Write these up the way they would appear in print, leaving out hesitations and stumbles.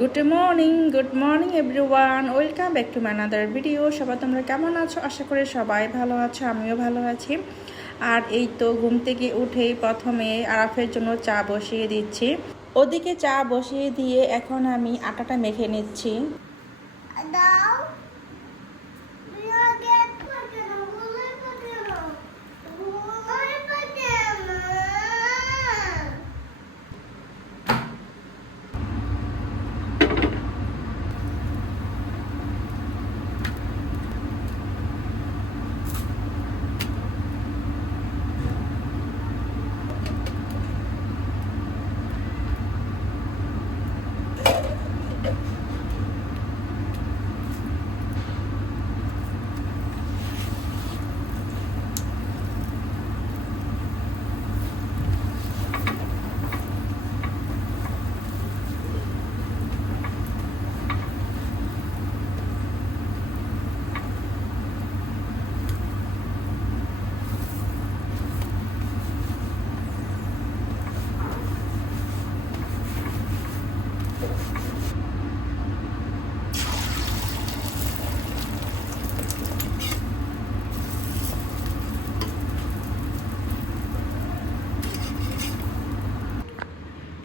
Good morning everyone, welcome back to my another video. সবাই তোমরা কেমন আছো? আশা করি সবাই ভালো আছো, আমিও ভালো আছি। আর এই তো ঘুম থেকে উঠেই প্রথমে আরাফের জন্য চা বসিয়ে দিচ্ছি। ওদিকে চা বসিয়ে দিয়ে এখন আমি আটাটা মেখে নিচ্ছি।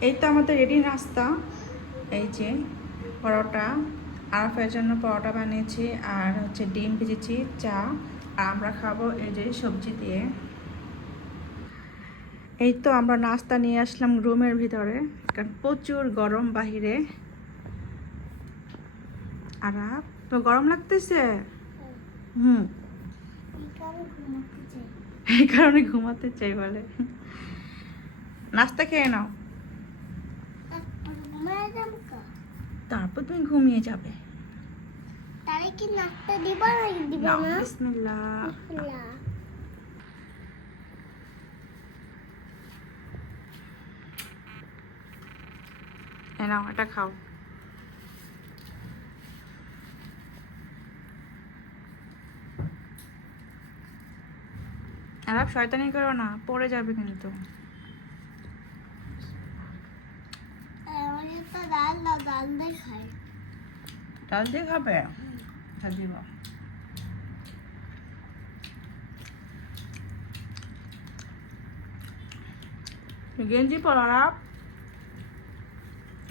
এই তো আমাদের রেডি নাস্তা। এই যে পরোটা, আরাফের জন্য পরোটা বানিয়েছি, আর হচ্ছে ডিম ভেজেছি, চা। আর আমরা খাবো এই যে সবজি দিয়ে। এই তো আমরা নাস্তা নিয়ে আসলাম রুমের ভিতরে, কারণ প্রচুর গরম বাহিরে। আরাফ, তো গরম লাগতেছে? এই কারণে ঘুমাতে চাই বলে। নাস্তা খেয়ে নাও, তারপর তুমি ঘুমিয়ে যাবে। তারে কি নাস্তা দিবা নাকি দিবা না? বিসমিল্লাহ। নাও, এটা খাও। আরাফ, শয়তানি করো না, পড়ে যাবে কিন্তু। আমাদের তো ডাল দিয়ে খাই। ডাল দিয়ে খাবে? আচ্ছা, দিব। গেঞ্জি পরো আরাফ,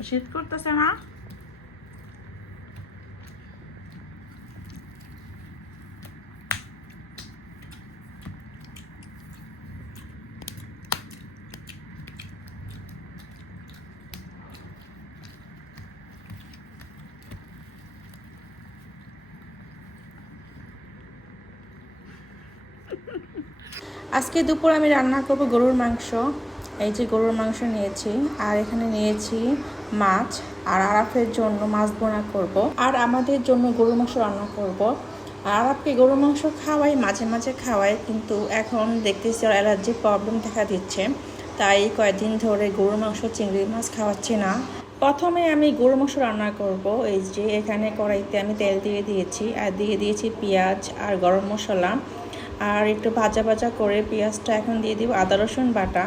শীত করতেছে না? আজকে দুপুর আমি রান্না করব গরুর মাংস। এই যে গরুর মাংস নিয়েছি, আর এখানে নিয়েছি মাছ, আর আরাফের জন্য মাছ বোনা করব, আর আমাদের জন্য গরুর মাংস রান্না করব। আর আরাফকে গরুর মাংস খাওয়াই, মাঝে মাঝে খাওয়াই, কিন্তু এখন দেখতেছি ওর অ্যালার্জির প্রবলেম দেখা দিচ্ছে, তাই কয়েকদিন ধরে গরুর মাংস, চিংড়ি মাছ খাওয়াচ্ছি না। প্রথমে আমি গরুর মাংস রান্না করব। এই যে এখানে কড়াইতে আমি তেল দিয়ে দিয়েছি, আর দিয়ে দিয়েছি পেঁয়াজ আর গরম মশলা, আর একটু ভাজা ভাজা করে পেঁয়াজটা এখন দিয়ে দিব আদা রসুন বাটা।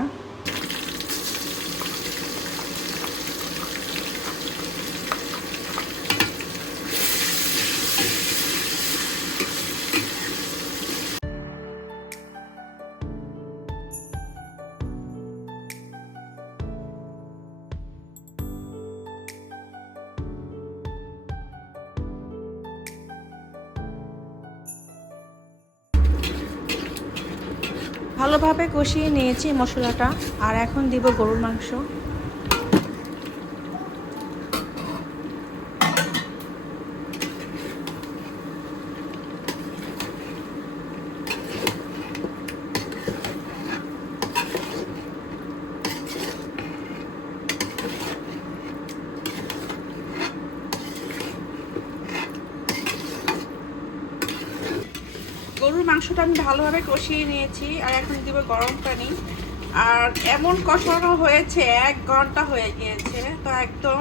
ভালোভাবে কষিয়ে নিয়েছি মশলাটা, আর এখন দিব গরুর মাংস। গরুর মাংসটা আমি ভালোভাবে কষিয়ে নিয়েছি, আর এখন দিব গরম পানি। আর এমন কষানো হয়েছে, 1 ঘন্টা হয়ে গিয়েছে। তো একদম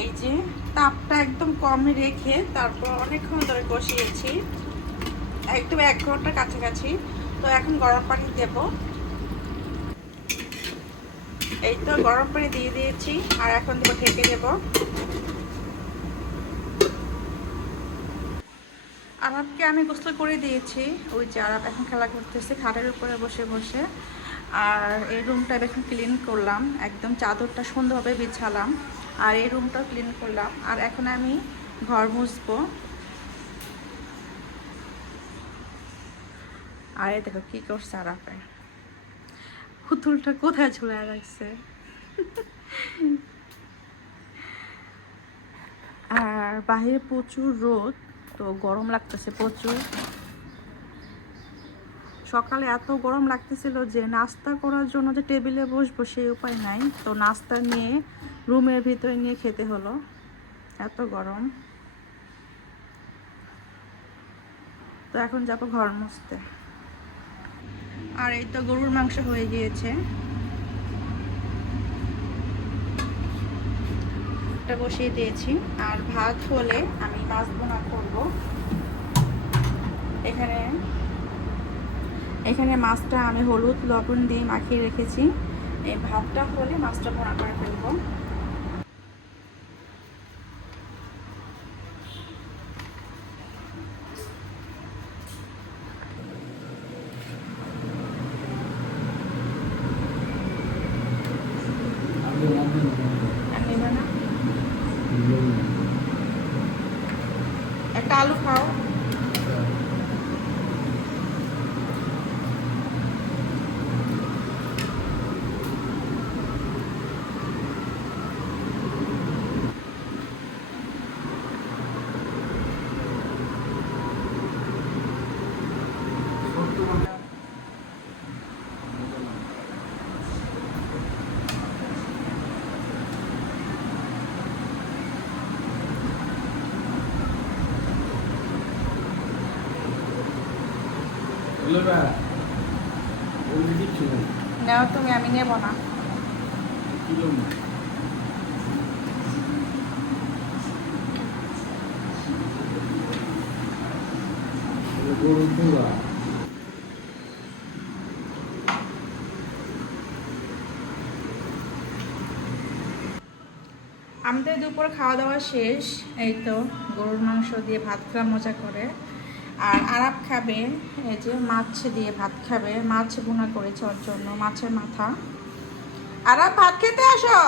এই যে তাপটা একদম কমে রেখে তারপর অনেকক্ষণ ধরে কষিয়েছি, একদম 1 ঘন্টার কাছাকাছি। তো এখন গরম পানি দেব। এই তো গরম পানি দিয়ে দিয়েছি, আর এখন দেবো, ঢেকে দেব। আরাবকে আমি গোসল করে দিয়েছি। ওই যে আরাব এখন খেলা করতেছে খাটের উপরে বসে বসে। আর এই রুমটা এখন ক্লিন করলাম, একদম চাদরটা সুন্দরভাবে বিছালাম। আর এই রুমটাও ক্লিন করলাম। আর এখন আমি ঘর মুছবো। আর এই দেখো কি করছে আরাপে, পুতুলটা কোথায় ঝুলে রাখছে। আর বাহিরে প্রচুর রোদ, তো গরম লাগতেছে প্রচুর। সকালে এত গরম লাগতেছিল যে নাস্তা করার জন্য যে টেবিলে বসবো সেই উপায় নাই, তো নাস্তা নিয়ে রুমের ভিতরে নিয়ে খেতে হলো, এত গরম। তো এখন যাবো ঘর মুছতে। আর এই তো গরুর মাংস হয়ে গিয়েছে, এটা বসিয়ে দিয়েছি। আর ভাত হলে আমি মাছ ভুনা করবো। এখানে মাছটা আমি হলুদ লবণ দিয়ে মাখিয়ে রেখেছি। এই ভাতটা হলে মাছটা ভুনা করে ফেলবো। একটা আলু খাও। নাও তুমি, আমি নেব না। আমাদের দুপুর খাওয়া দাওয়া শেষ। এই তো গরুর মাংস দিয়ে ভাত খেলাম মজা করে। আর আরাব খাবে এই যে মাছ দিয়ে ভাত খাবে, মাছ ভুনা করেছে ওর জন্য, মাছের মাথা। আরাব ভাত খেতে আসো।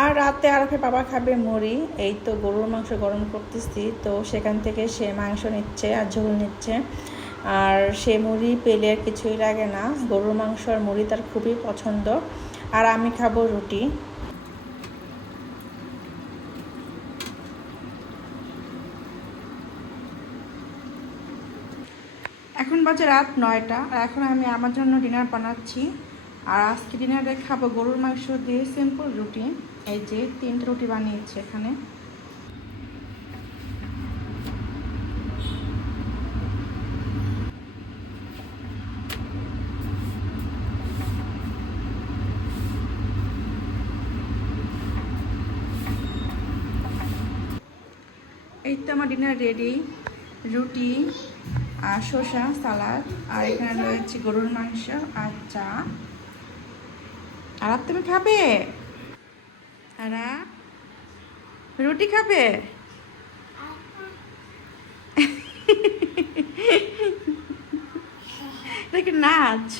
আর রাতে আরাফের বাবা খাবে মুড়ি। এই তো গরুর মাংস গরম করতেছি, তো সেখান থেকে সে মাংস নিচ্ছে আর ঝোল নিচ্ছে। আর সে মুড়ি পেলে আর কিছুই লাগে না, গরুর মাংস আর মুড়ি তার খুবই পছন্দ। আর আমি খাবো রুটি। এখন বাজে রাত 9টা, আর এখন আমি আমার জন্য ডিনার বানাচ্ছি। আর আজকে ডিনারে খাবো গরুর মাংস দিয়ে সিম্পল রুটি। এই যে 3টে রুটি বানিয়েছি এখানে। এই তো আমার ডিনার রেডি, রুটি আর শসা সালাদ, আর এখানে রয়েছে গরুর মাংস আর চা। আর তুমি খাবে? আর রুটি খাবে? দেখি নাচ।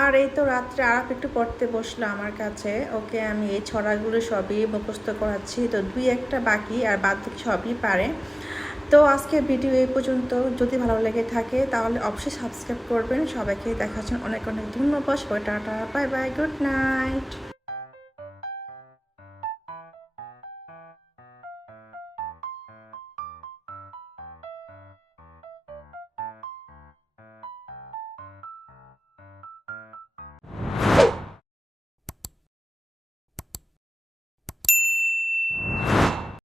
আর এই তো রাত্রে আরাপ একটু পড়তে বসলো আমার কাছে। ওকে আমি এই ছড়াগুলো সবই মুখস্থ করাচ্ছি, তো 2-1টা বাকি, আর বাদ সবই পারে। তো আজকের ভিডিও এই পর্যন্ত। যদি ভালো লেগে থাকে তাহলে অবশ্যই সাবস্ক্রাইব করবেন। সবাইকে দেখার জন্য অনেক অনেক ধন্যবাদ। সবাই tata, bye bye, good night.